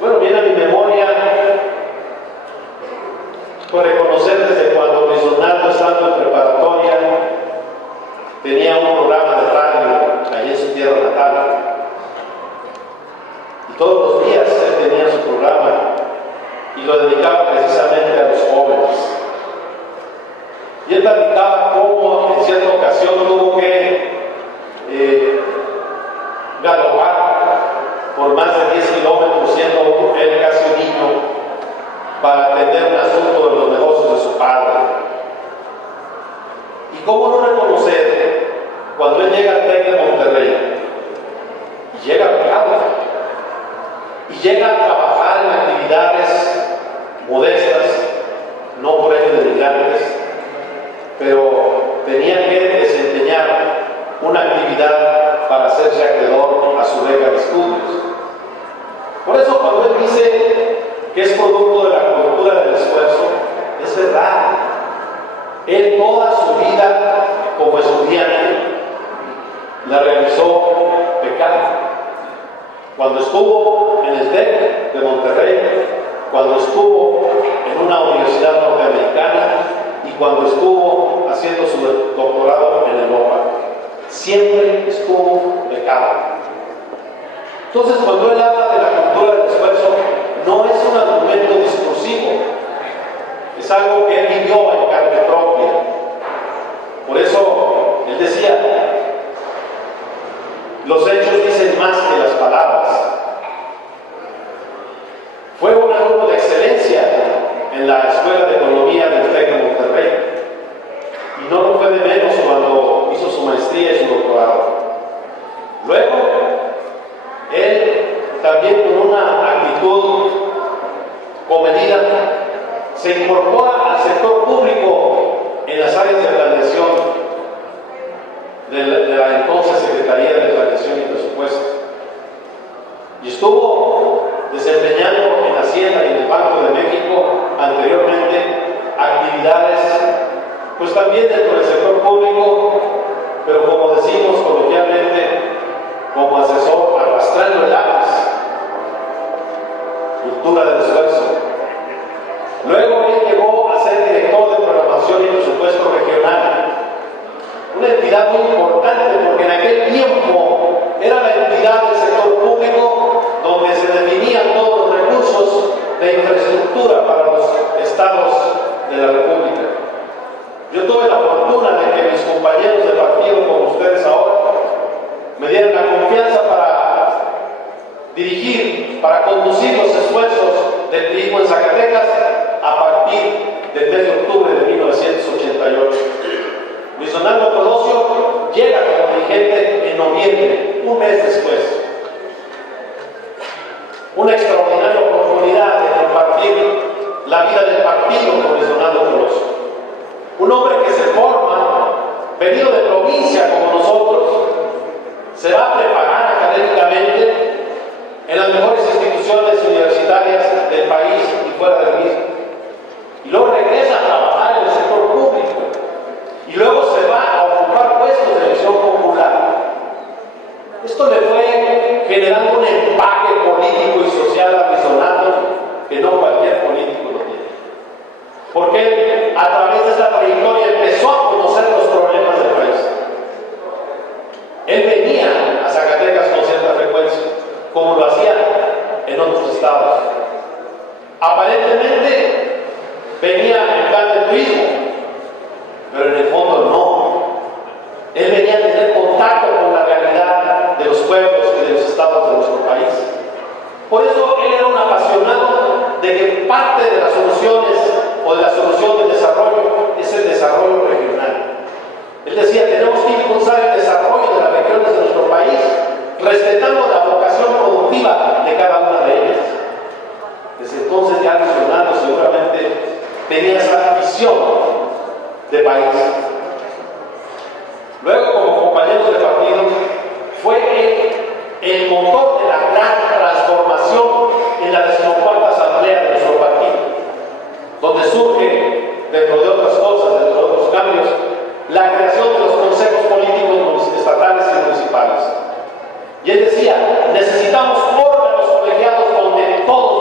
Bueno, viene a mi memoria por reconocer desde cuando Luis Donaldo, estando en preparatoria, tenía un programa de radio allí en su tierra natal. Y todos los días él tenía su programa y lo dedicaba precisamente a los jóvenes. Y él platicaba cómo en cierta ocasión tuvo que galopar por más de 10 kilómetros, siendo él casi un niño, para atender un asunto de los negocios de su padre. Y cómo no reconocer cuando él llega al TEC de Monterrey, y llega a Cabo, y llega a trabajar en actividades modestas, no por ello denigrantes, pero tenía que desempeñar una actividad para hacerse acreedor a su beca de estudios. Por eso cuando él dice que es producto de la cultura del esfuerzo, es verdad. Él toda su vida como estudiante la realizó becado. Cuando estuvo en el TEC de Monterrey, cuando estuvo en una universidad norteamericana y cuando estuvo haciendo su doctorado en Europa, siempre estuvo becado. Entonces, cuando él habla de la cultura del esfuerzo, no es un argumento discursivo, es algo que él vivió en carne propia. Por eso, él decía, los hechos dicen más que las palabras. Fue un alumno de excelencia en la Escuela de Economía del TEC de Monterrey, y no lo fue de menos cuando hizo su maestría y su doctorado. Luego, él también con una actitud comedida se incorpora al sector público en las áreas de planeación de la entonces Secretaría de Planeación y Presupuesto, y estuvo desempeñando en Hacienda y en el Banco de México anteriormente actividades pues también dentro del sector público, pero como decimos coloquialmente, como asesor arrastrando el lápiz. Cultura del esfuerzo. Luego él llegó a ser director de programación y presupuesto regional, una entidad muy importante porque en aquel tiempo era la entidad del sector público donde se definían todos los recursos de infraestructura para los estados de la República. Yo tuve la fortuna de que mis compañeros de partido, como ustedes ahora, me dieron la confianza para dirigir, para conducir los esfuerzos del PRIismo en Zacatecas a partir del mes de octubre de 1988. Luis Donaldo Colosio llega como dirigente en noviembre, un mes después. Una extraordinaria oportunidad de compartir la vida del partido con Luis Donaldo Colosio. Un hombre que se forma, venido de provincia como nosotros, se va a preparar académicamente en las mejores instituciones universitarias del país y fuera del mismo. Y luego regresa a trabajar en el sector público. Y luego se va a ocupar puestos de elección popular. Esto le fue generando un empaque político y social a Luis Donaldo que no cualquier político lo tiene. Porque a través de esta trayectoria empezó a conocer los problemas del país. Él venía a Zacatecas con cierta frecuencia, como lo hacía en otros estados. Aparentemente venía en plan de turismo, pero en el fondo no. Él venía a tener contacto con la realidad de los pueblos y de los estados de nuestro país. Por eso él era un apasionado de que parte de las soluciones o de la solución del desarrollo es el desarrollo regional. Él decía, tenemos que impulsar el desarrollo de las regiones de nuestro país, respetando la vocación productiva de cada una de ellas. Desde entonces ya Luis Donaldo seguramente tenía esa visión de país. Luego, como compañeros de partido, fue el motor de la gran transformación en la 14ª Asamblea de nuestro partido, donde surge, dentro de otras cosas, dentro de otros cambios, la creación de los consejos políticos estatales y municipales. Y él decía, necesitamos órganos colegiados donde todos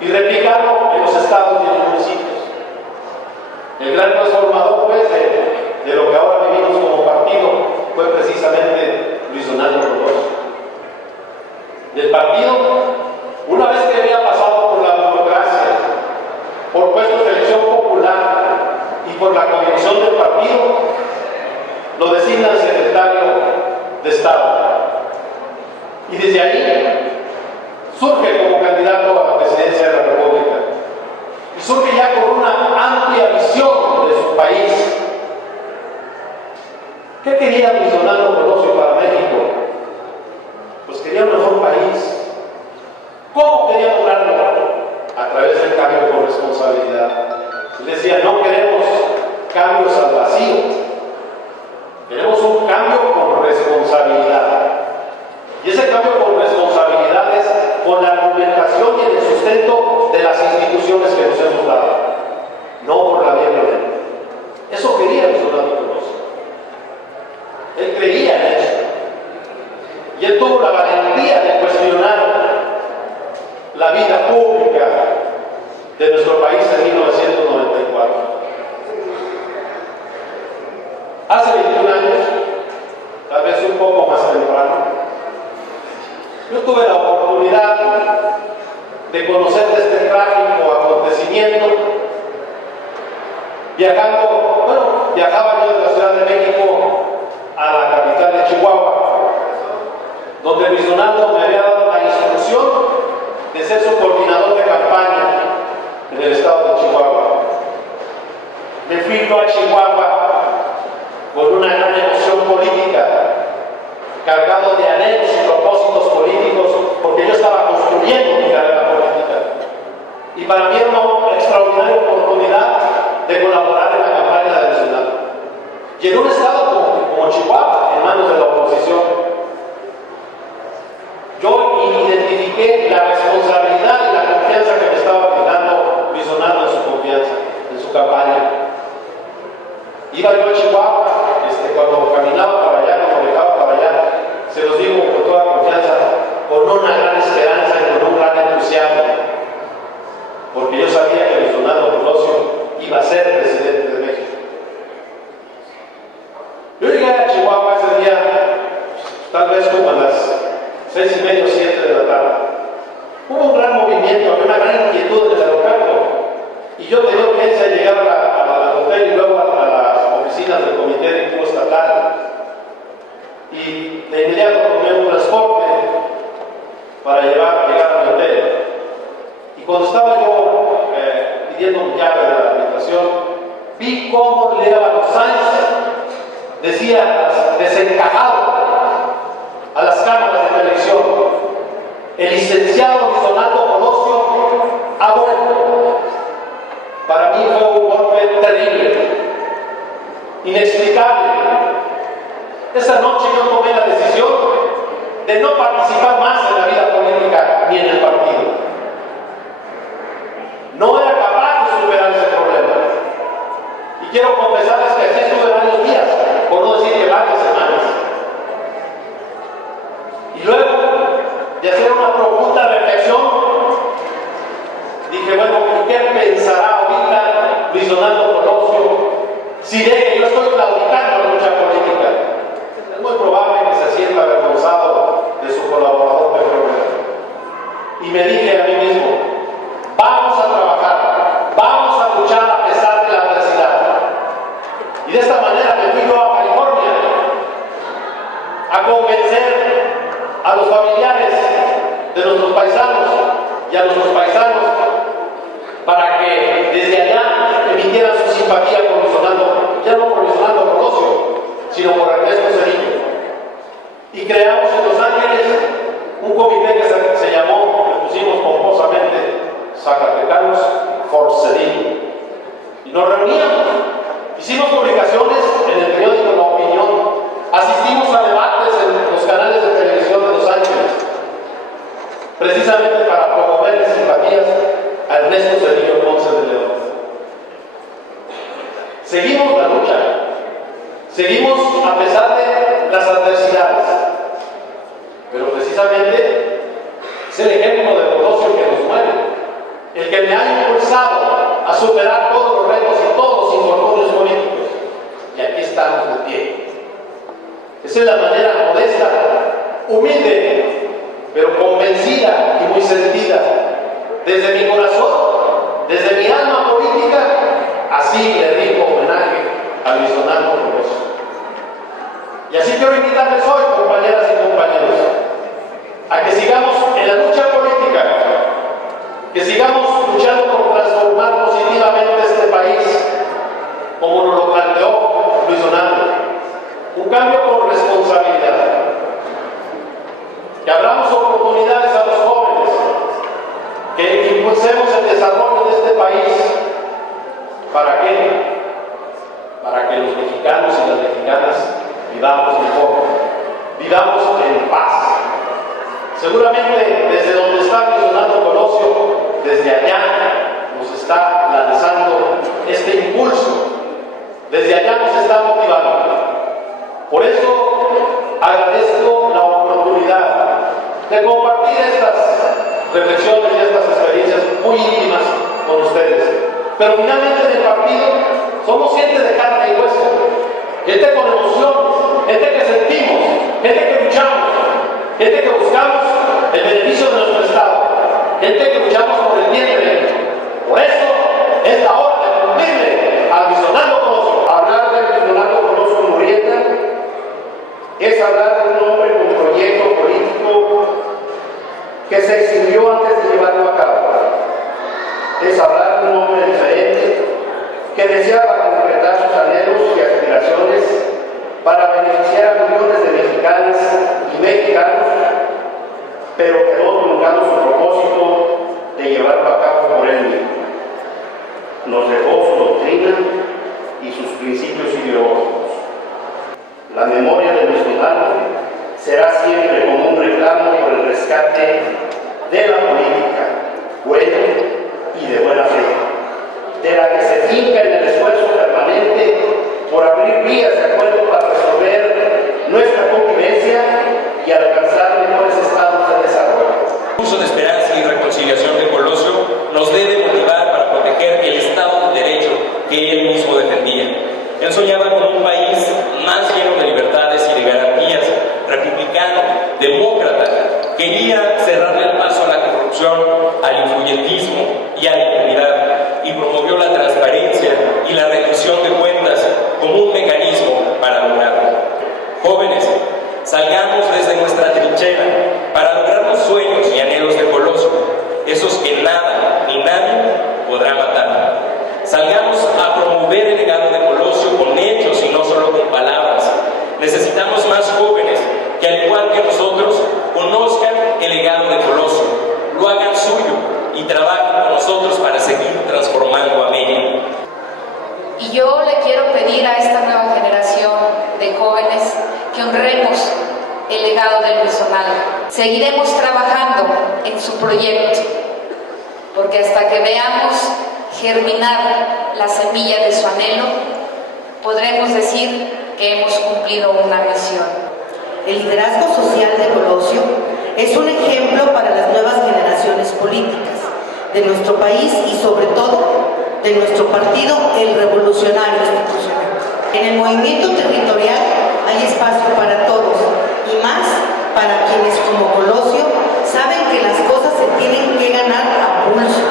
y replicarlo en los estados y en los municipios. El gran transformador, pues, de lo que ahora vivimos como partido fue precisamente Luis Donaldo Colosio. Del partido, una vez que había pasado por la burocracia, por puestos de elección popular y por la convicción del partido, lo designan secretario de Estado. Y desde ahí surge como candidato a la presidencia de la República. Y surge ya con una amplia visión de su país. ¿Qué quería Luis Donaldo Colosio para México? Pues quería un mejor país. ¿Cómo quería lograrlo? A través del cambio con responsabilidad. Él decía, no queremos cambios al vacío, queremos un cambio con responsabilidad. Y ese cambio con responsabilidad es con la argumentación y el sustento de las instituciones que nos hemos dado, no por la vía violenta. Eso quería Luis Donaldo Colosio. Él creía en eso. Y él tuvo la valentía de cuestionar la vida pública de nuestro país en 1994. Hace 21 años, tal vez un poco más temprano, yo tuve la oportunidad de conocer de este trágico acontecimiento viajaba yo de la Ciudad de México a la capital de Chihuahua, donde Luis Donaldo me había dado la instrucción de ser su coordinador de campaña en el estado de Chihuahua. Me fui yo a Chihuahua con una gran emoción política, cargado de anhelos y propósitos políticos, porque yo estaba construyendo mi carrera política. Y para mí era una extraordinaria oportunidad de colaborar en la campaña de Luis Donaldo. Y en un estado como Chihuahua, en manos de la oposición, yo identifiqué la responsabilidad y la confianza que me estaba brindando Luis Donaldo en su confianza, en su campaña. Iba yo a Chihuahua, cuando caminaba para allá, cuando viajaba para allá, se los digo con toda confianza, con una gran esperanza y con un gran entusiasmo, porque yo sabía que Luis Donaldo Colosio iba a ser presidente de México. Yo llegué a Chihuahua ese día, tal vez como a las 6:30 o 7 de la tarde. Hubo un gran movimiento, había una gran inquietud en el aeropuerto, y yo tenía urgencia de llegar al hotel y luego a las oficinas del Comité Directivo Estatal. Y de inmediato tomé un transporte para llegar a mi hotel. Y cuando estaba yo pidiendo mi llave de la habitación, vi cómo Llévalo Sánchez decía desencajado a las cámaras de televisión: el licenciado Luis Donaldo Colosio ha vuelto. Para mí fue un golpe terrible, inexplicable. Esa noche yo tomé la decisión de no participar más en la vida política ni en el partido. No era capaz de superar ese problema. Y quiero confesarles que así estuve varios días, por no decir que varias semanas. Y luego de hacer una profunda reflexión, dije, bueno, ¿qué pensará ahorita Luis Donaldo Colosio si ve que yo estoy claudicando la lucha política? Es muy probable que se sienta avergonzado de su colaborador petrolero. Y me dije a mí mismo, vamos a trabajar, vamos a luchar a pesar de la adversidad. Y de esta manera me fui yo a California a convencer a los familiares de nuestros paisanos y a nuestros paisanos para que desde allá emitieran su simpatía por Luis Donaldo, ya no por Luis Donaldo Colosio, sino por Ernesto Zedillo. Y creamos en Los Ángeles un comité que se llamó, le pusimos pomposamente, Zacatecanos for Zedillo. Y nos reuníamos, hicimos publicaciones en el periódico La Opinión, asistimos a debates en los canales de televisión de Los Ángeles, precisamente para promover simpatías a Ernesto Zedillo Ponce de León. Seguimos la lucha, seguimos a pesar de las adversidades, pero precisamente es el ejemplo de Colosio que nos mueve. el que me ha impulsado a superar todos los retos y todos los infortunios políticos. Y aquí estamos de pie. Esa es la manera modesta, humilde, pero convencida y muy sentida, desde mi corazón, desde mi alma política, así le rindo homenaje a Luis Donaldo Colosio. Y así quiero invitarles hoy, compañeras y compañeros, a que sigamos en la lucha política, que sigamos luchando por transformar positivamente este país, como nos lo planteó Luis Donaldo. Un cambio con responsabilidad. Que abramos oportunidades a los jóvenes, que impulsemos el desarrollo de este país. ¿Para qué? Para que los mexicanos y las mexicanas vivamos mejor, vivamos en paz. Seguramente desde donde está Luis Donaldo Colosio, desde allá nos está lanzando este impulso, desde allá nos está motivando. Por eso agradezco la oportunidad de compartir estas reflexiones y estas experiencias muy íntimas con ustedes. Pero finalmente en el partido somos gente de carne y hueso, gente con emociones, gente que sentimos, gente que luchamos, gente que buscamos el beneficio de nuestro Estado, gente que luchamos por el bien de México. Por eso es la hora de cumplirle a Luis Donaldo Colosio. Hablar de Luis Donaldo Colosio Murrieta es hablar de un hombre con proyecto político que se exhibió antes de llevarlo a cabo. Es hablar de un hombre diferente que deseaba concretar sus anhelos y aspiraciones para beneficiar a millones de mexicanas y mexicanos, pero quedó truncado su propósito de llevarlo a cabo por él mismo. Nos dejó su doctrina y sus principios ideológicos. La memoria de Luis Donaldo será siempre como un reclamo por el rescate de la política buena y de buena fe, de la que se finca en el esfuerzo permanente por abrir vías de acuerdo para resolver nuestra convivencia y alcanzar mejores estados de desarrollo. El curso de esperanza y reconciliación de Colosio nos debe motivar para proteger el Estado de Derecho que él mismo defendía. Él soñaba con un país más lleno de libertades y de garantías, republicano, demócrata. Quería cerrarle el paso a la corrupción, al influyentismo y a la impunidad, y promovió la transparencia y la rendición de cuentas como un mecanismo para lograrlo. Jóvenes, salgamos desde nuestra trinchera para lograr los sueños y anhelos de Colosio, esos que nada ni nadie podrá matar. Salgamos a promover el legado de Colosio con hechos y no solo con palabras. Necesitamos más jóvenes que, al igual que nosotros, conozcan el legado de Colosio, lo hagan suyo y trabajen con nosotros para seguir transformando a México. Y yo le quiero pedir a esta nueva generación de jóvenes que honremos el legado de Luis Donaldo. Seguiremos trabajando en su proyecto, porque hasta que veamos germinar la semilla de su anhelo, podremos decir que hemos cumplido una misión. El liderazgo social de Colosio es un ejemplo para las nuevas generaciones políticas de nuestro país y sobre todo de nuestro partido, el Revolucionario Institucional. En el movimiento territorial hay espacio para todos y más para quienes como Colosio saben que las cosas se tienen que ganar a pulso.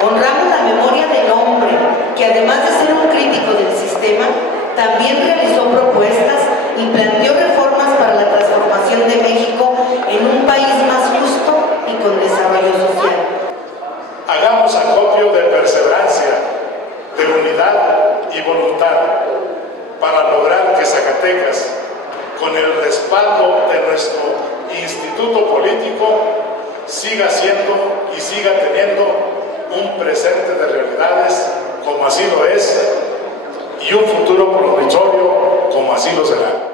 Honramos la memoria del hombre que, además de ser un crítico del sistema, también realizó propuestas y planteó reformas para la transformación de México en un país más justo y con desarrollo social. Hagamos acopio de perseverancia, de unidad y voluntad para lograr que Zacatecas, con el respaldo de nuestro instituto político, siga siendo y siga teniendo un presente de realidades como así lo es y un futuro promisorio como así lo será.